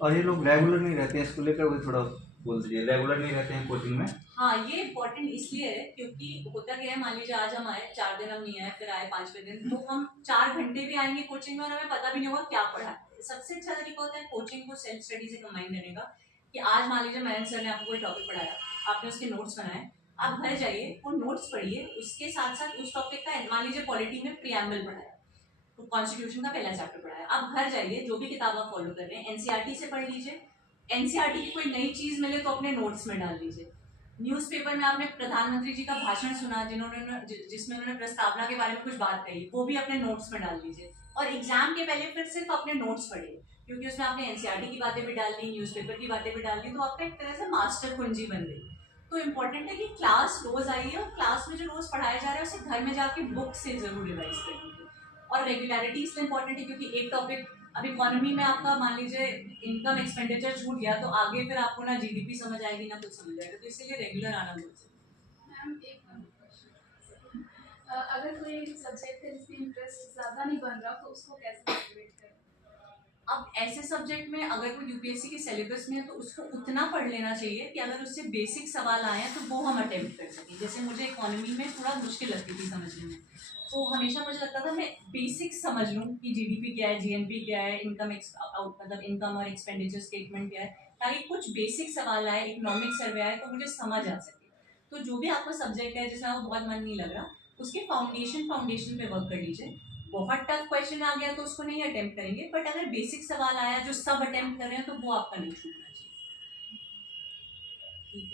और ये लोग रेगुलर नहीं रहते हैं, इसको लेकर भी थोड़ा बोल दीजिए, रेगुलर नहीं रहते हैं कोचिंग में। हाँ, ये इम्पोर्टेंट इसलिए है क्योंकि होता क्या है, मान लीजिए आज हम आए 4 दिन हम नहीं आए, फिर आए 5वें दिन, तो हम 4 घंटे भी आएंगे कोचिंग में और हमें पता भी नहीं होगा क्या पढ़ा है। सबसे अच्छा तरीका होता है कोचिंग को सेल्फ स्टडी से कंबाइन करने का, कि आज मान लीजिए मयंक सर ने आपको कोई टॉपिक पढ़ाया, आपने उसके नोट्स बनाए, आप घर जाइए वो नोट्स पढ़िए, उसके साथ साथ उस टॉपिक का, मान लीजिए पॉलिटी में प्रियम्बल पढ़ाया, तो कॉन्स्टिट्यूशन का पहला चैप्टर पढ़ाया, आप घर जाइए जो भी किताब आप फॉलो कर रहे हैं एनसीईआरटी से पढ़ लीजिए, एनसीईआरटी की कोई नई चीज मिले तो अपने नोट्स में डाल लीजिए। न्यूज़पेपर में आपने प्रधानमंत्री जी का भाषण सुना जिसमें उन्होंने प्रस्तावना के बारे में कुछ बात कही, वो भी अपने नोट्स में डाल लीजिए। और एग्जाम के पहले फिर सिर्फ अपने नोट्स पढ़िए, क्योंकि उसमें आपने एनसीईआरटी की बातें भी डाल ली, न्यूज़पेपर की बातें भी डाल ली, तो आपका एक तरह से मास्टर कुंजी बन गई। तो इम्पोर्टेंट है कि क्लास रोज आइए और क्लास में जो रोज पढ़ाया जा रहा है उसे घर में जाके बुक से जरूर रिवाइज करिए। और रेगुलरिटी इसलिए इंपॉर्टेंट है क्योंकि एक टॉपिक, अब इकोनॉमी में आपका मान लीजिए इनकम एक्सपेंडिचर छूट गया तो आगे फिर आपको ना जीडीपी समझ आएगी ना कुछ समझ आएगा, तो इसीलिए रेगुलर आना बहुत जरूरी है। मैम एक क्वेश्चन, अगर कोई सब्जेक्ट है जिसमें इंटरेस्ट ज़्यादा नहीं बन रहा तो उसको कैसे मोटिवेट करें? अब ऐसे सब्जेक्ट में अगर वो यूपीएससी के सिलेबस में है तो उसको उतना पढ़ लेना चाहिए कि अगर उससे बेसिक सवाल आए हैं तो वो हम अटेम्प्ट कर सकें। जैसे मुझे इकोनॉमी में थोड़ा मुश्किल लगती थी समझने में, तो हमेशा मुझे लगता था मैं बेसिक समझ लूँ कि जीडीपी क्या है, जीएनपी क्या है, मतलब इनकम और एक्सपेंडिचर स्टेटमेंट क्या है, ताकि कुछ बेसिक सवाल आए, इकोनॉमिक सर्वे आए तो मुझे समझ आ सके। तो जो भी आपका सब्जेक्ट है जिसमें आपको बहुत मन नहीं लग रहा, उसके फाउंडेशन पे वर्क कर लीजिए। बहुत टफ क्वेश्चन आ गया तो उसको नहीं अटेम्प्ट करेंगे, बट अगर बेसिक सवाल आया जो सब अटेम्प्ट कर रहे हैं तो वो आपका नहीं छूटना चाहिए।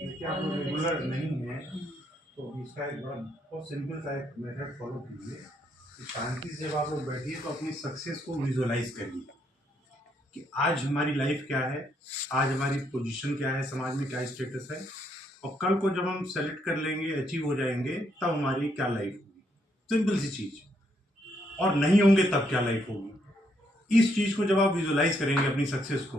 देखिए आप लोग रेगुलर नहीं है तो इसका एक बड़ा बहुत सिंपल सा एक मेथड फॉलो कीजिए कि शांति से जब आप लोग बैठिए तो अपनी सक्सेस को विजुअलाइज करिए कि आज हमारी लाइफ क्या है, आज हमारी पोजीशन क्या है, समाज में क्या स्टेटस है, और कल को जब हम सेलेक्ट कर लेंगे, अचीव हो जाएंगे, तब हमारी क्या लाइफ होगी। सिंपल सी चीज़। और नहीं होंगे तब क्या लाइफ होगी। इस चीज़ को जब आप विजुअलाइज करेंगे अपनी सक्सेस को,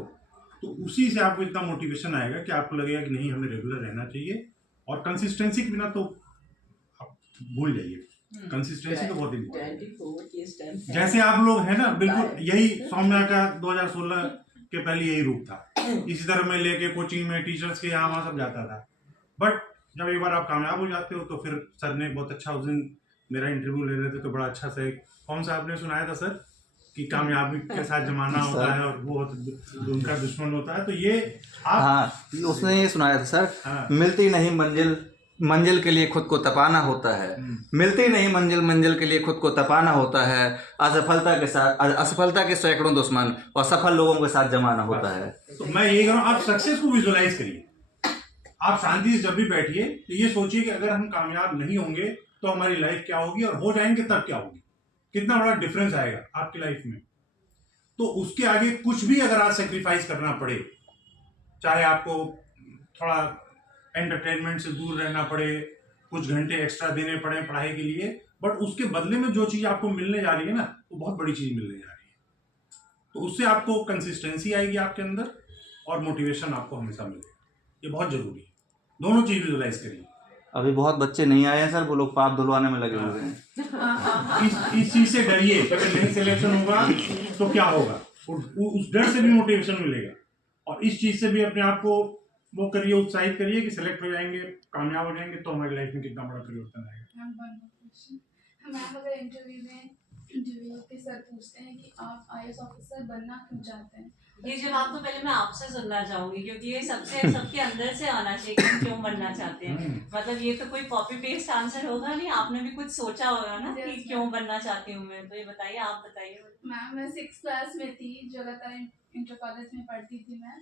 तो उसी से आपको इतना मोटिवेशन आएगा कि आपको लगेगा कि नहीं हमें रेगुलर रहना चाहिए। और कंसिस्टेंसी के बिना तो आप भूल जाइए, कंसिस्टेंसी तो बहुत इम्पोर्टेंट है। जैसे आप लोग हैं ना, बिल्कुल यही सौम्या का 2016 के पहले यही रूप था। इसी तरह मैं लेके कोचिंग में टीचर्स के यहाँ वहाँ सब जाता था, बट जब एक बार आप कामयाब हो जाते हो तो फिर सर ने बहुत अच्छा, उस दिन मेरा इंटरव्यू ले रहे थे तो बड़ा अच्छा से, कौन सा आपने सुनाया था सर कि कामयाबी के साथ जमाना होता है और वो उनका दुश्मन होता है। तो ये आप, हाँ उसने ये सुनाया था सर। हाँ। मिलती नहीं मंजिल, मंजिल के लिए खुद को तपाना होता है। मिलती नहीं मंजिल, मंजिल के लिए खुद को तपाना होता है। असफलता के सैकड़ों दुश्मन और सफल लोगों के साथ जमाना होता है। तो मैं यही कह रहा हूँ, आप सक्सेस को विजुअलाइज करिए। आप शांति से जब भी बैठिए तो ये सोचिए कि अगर हम कामयाब नहीं होंगे तो हमारी लाइफ क्या होगी, और हो जाएंगे तब क्या होगी, कितना बड़ा डिफरेंस आएगा आपकी लाइफ में। तो उसके आगे कुछ भी अगर आज सेक्रीफाइस करना पड़े, चाहे आपको थोड़ा एंटरटेनमेंट से दूर रहना पड़े, कुछ घंटे एक्स्ट्रा देने पड़े पढ़ाई के लिए, बट उसके बदले में जो चीज़ आपको मिलने जा रही है ना, वो बहुत बड़ी चीज़ मिलने जा रही है। तो उससे आपको कंसिस्टेंसी आएगी आपके अंदर और मोटिवेशन आपको हमेशा मिलेगा। ये बहुत जरूरी है, दोनों चीज़ विजुअलाइज करिए। अभी बहुत बच्चे नहीं आए हैं सर, वो लोग पाप धुलवाने में लगे हुए हैं। इस चीज से डरिए कि अगर नहीं सिलेक्शन होगा तो क्या होगा, उस डर से भी मोटिवेशन मिलेगा। और इस चीज से भी अपने आप को वो करिए, उत्साहित करिए कि सिलेक्ट हो जाएंगे, कामयाब हो जाएंगे, तो हमारी लाइफ में कितना बड़ा परिवर्तन आएगा। मैम अगर इंटरव्यू पे सर पूछते हैं कि आप आईएएस ऑफिसर बनना क्यों चाहते हैं, ये जवाब तो पहले मैं आपसे सुनना चाहूंगी, क्योंकि ये सबके अंदर से आना चाहिए कि हम क्यों बनना चाहते हैं। मतलब ये तो कोई कॉपी पेस्ट आंसर होगा नहीं, आपने भी कुछ सोचा होगा ना कि क्यों बनना चाहती हूँ मैं। तो ये बताइए, आप बताइए। मैम मैं 6th क्लास में थी, जगतार इंटर कॉलेज में पढ़ती थी मैं।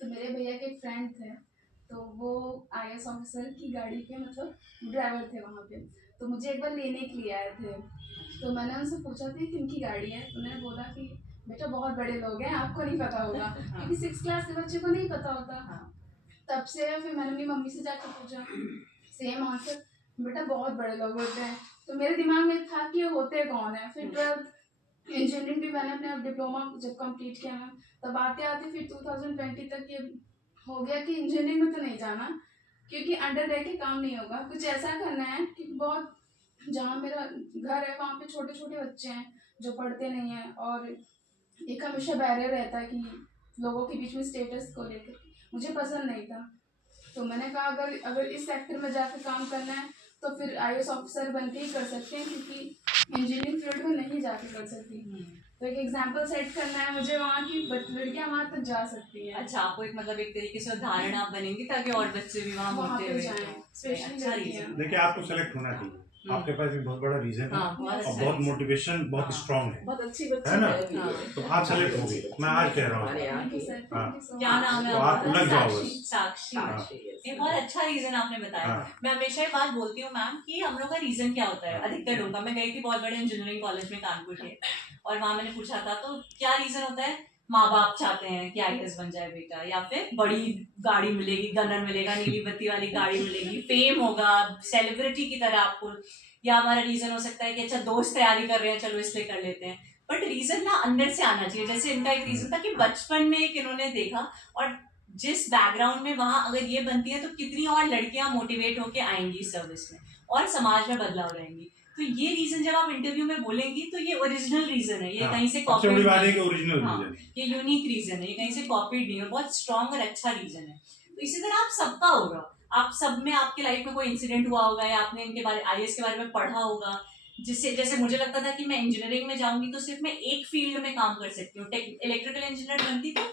तो मेरे भैया के फ्रेंड थे, तो वो आईएएस ऑफिसर की गाड़ी के मतलब ड्राइवर थे वहाँ पे। तो मुझे एक बार लेने के लिए आए थे, तो मैंने उनसे पूछा था किनकी गाड़ी है, तो उन्होंने बोला कि बेटा बहुत बड़े लोग हैं, आपको नहीं पता होगा। क्योंकि 6th क्लास के बच्चे को नहीं पता होता। तब से फिर मैंने अपनी मम्मी से जाकर पूछा, सेम आंसर, बेटा बहुत बड़े लोग होते हैं। तो मेरे दिमाग में था कि ये होते कौन है। फिर 12th इंजीनियरिंग भी मैंने अपने डिप्लोमा जब कंप्लीट किया मैम, तब आते आते फिर 2020 तक ये हो गया कि इंजीनियरिंग में तो नहीं जाना, क्योंकि अंडर रह के काम नहीं होगा, कुछ ऐसा करना है कि बहुत, जहाँ मेरा घर है वहाँ पे छोटे छोटे बच्चे हैं जो पढ़ते नहीं हैं, और एक हमेशा बैरियर रहता है कि लोगों के बीच में स्टेटस को लेकर, मुझे पसंद नहीं था। तो मैंने कहा अगर इस सेक्टर में जाकर काम करना है तो फिर IAS ऑफिसर बन के ही कर सकते हैं, क्योंकि इंजीनियरिंग फील्ड में नहीं जाके कर सकती। तो एक एग्जाम्पल सेट करना है मुझे वहाँ की, लड़कियाँ वहाँ तक जा सकती हैं। अच्छा, आपको एक मतलब एक तरीके से उदाहरण आप बनेंगी ताकि और बच्चे भी वहाँ होते पे हुए जाएं, स्पेशली अच्छा लड़कियाँ। रीजन। देखिए, आपको सेलेक्ट होना चाहिए, आपके पास एक बहुत बड़ा रीजन है हाँ, बहुत और अच्छा बहुत reason। मोटिवेशन बहुत हाँ। स्ट्रांग है, बहुत अच्छी बच्ची है ना? है हाँ। तो आप सेलेक्ट हो गए, मैं आज कह रहा हमारे हूँ। यहाँ Thank you, की sir. हाँ। Thank you so क्या much. नाम है तो आप आपका? लग जाओ साक्षी। बस। साक्षी। साक्षी, yes, ये बहुत अच्छा रीजन आपने बताया। हाँ। मैं हमेशा ये बात बोलती हूँ मैम कि हम लोग का रीजन क्या होता है अधिकतर लोगों का। मैं गई थी बहुत बड़े इंजीनियरिंग कॉलेज में कानपुर के, और वहां मैंने पूछा था तो क्या रीजन होता है, माँ बाप चाहते हैं कि IAS बन जाए बेटा, या फिर बड़ी गाड़ी मिलेगी, गनर मिलेगा, नीली बत्ती वाली गाड़ी मिलेगी, फेम होगा, सेलिब्रिटी की तरह आपको, या हमारा रीजन हो सकता है कि अच्छा दोस्त तैयारी कर रहे हैं चलो इसलिए कर लेते हैं। बट रीजन ना अंदर से आना चाहिए। जैसे इनका एक रीजन था कि बचपन में एक इन्होंने देखा, और जिस बैकग्राउंड में वहां अगर ये बनती है तो कितनी और लड़कियां मोटिवेट होके आएंगी सर्विस में और समाज में बदलाव लाएंगी। तो ये रीजन जब आप इंटरव्यू में बोलेंगी तो ये ओरिजिनल रीजन है, ये हाँ, कहीं से सबसे बड़ी कॉपीड बात है नहीं कि है। ओरिजिनल हाँ, रीजन है। ये यूनिक रीजन है, ये कहीं से कॉपीड नहीं है, बहुत स्ट्रॉन्ग और अच्छा रीजन है। तो इसी तरह आप सबका होगा, आप सब में आपके लाइफ में कोई इंसिडेंट हुआ होगा या आपने इनके बारे IAS के बारे में पढ़ा होगा, जिससे जैसे मुझे लगता था कि मैं इंजीनियरिंग में जाऊंगी तो सिर्फ मैं एक फील्ड में काम कर सकती हूँ, इलेक्ट्रिकल इंजीनियर बनती तो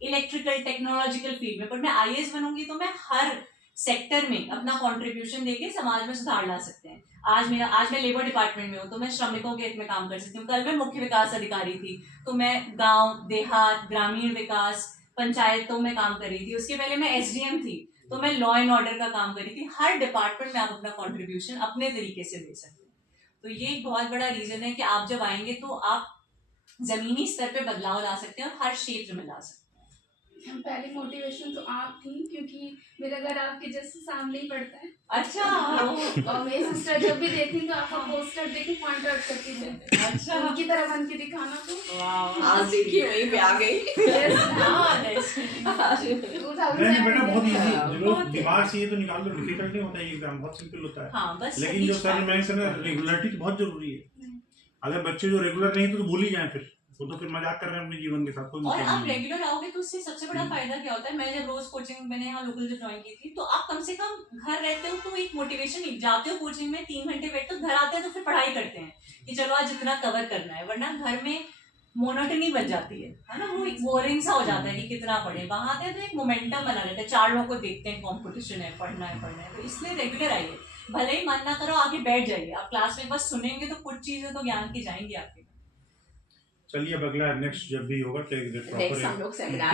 इलेक्ट्रिकल टेक्नोलॉजिकल फील्ड में, पर मैं IAS बनूंगी तो मैं हर सेक्टर में अपना कंट्रीब्यूशन देके समाज में सुधार ला सकते हैं। आज मैं लेबर डिपार्टमेंट में हूँ तो मैं श्रमिकों के हित में काम कर सकती हूँ। कल मैं मुख्य विकास अधिकारी थी तो मैं गांव देहात ग्रामीण विकास पंचायतों में काम कर रही थी। उसके पहले मैं SDM थी तो मैं लॉ एंड ऑर्डर का काम कर रही थी। हर डिपार्टमेंट में आप अपना कंट्रीब्यूशन अपने तरीके से दे सकते हैं। तो ये एक बहुत बड़ा रीजन है कि आप जब आएंगे तो आप जमीनी स्तर पे बदलाव ला सकते हैं और हर क्षेत्र में ला सकते हैं। पहली मोटिवेशन तो आप थी, क्योंकि मेरा घर आपके जस्ट सामने ही पड़ता है। अच्छा। और मेरी सिस्टर जब भी देखती तो आपका पोस्टर देख के पॉइंट आउट करती थी, अच्छा। उनकी तरह बन के दिखाना। तो वाह। आज देखिए वहीं पे आ गई। हाँ, that's- नहीं बेटा, बहुत इजी, जो दिमाग से ये तो निकाल लो, डिफिकल्ट नहीं होता है एग्जाम, बहुत सिंपल होता है। हाँ, बस लेकिन जो सर मैं रेगुलरिटी तो बहुत जरूरी है। अगर बच्चे जो रेगुलर नहीं तो भूल ही जाए, फिर वो तो फिर मजाक कर रहे हैं अपने जीवन के साथ, कोई और मतलब आप नहीं है। रेगुलर आओगे तो उससे सबसे बड़ा फायदा क्या होता है, मैं जब रोज कोचिंग मैंने यहाँ लोकल जब ज्वाइन की थी तो आप कम से कम घर रहते हो तो एक मोटिवेशन, जाते हो कोचिंग में 3 घंटे बैठते हो, घर आते हैं तो फिर पढ़ाई करते हैं कि चलो आज जितना कवर करना है, वरना घर में मोनोटनी बच जाती है ना, वो बोरिंग सा हो जाता है कि कितना पढ़े। वहां आते हैं तो एक मोमेंटम बना रहता है, 4 लोगों को देखते हैं, कॉम्पिटिशन है, पढ़ना है, तो इसलिए रेगुलर आइए। भले ही मन ना करो आगे बैठ जाइए, आप क्लास में बस सुनेंगे तो कुछ चीजें तो ज्ञान की जाएंगी आपके। चलिए अब अगला नेक्स्ट जब भी होगा नेक्स्ट हम लोग सेमिनार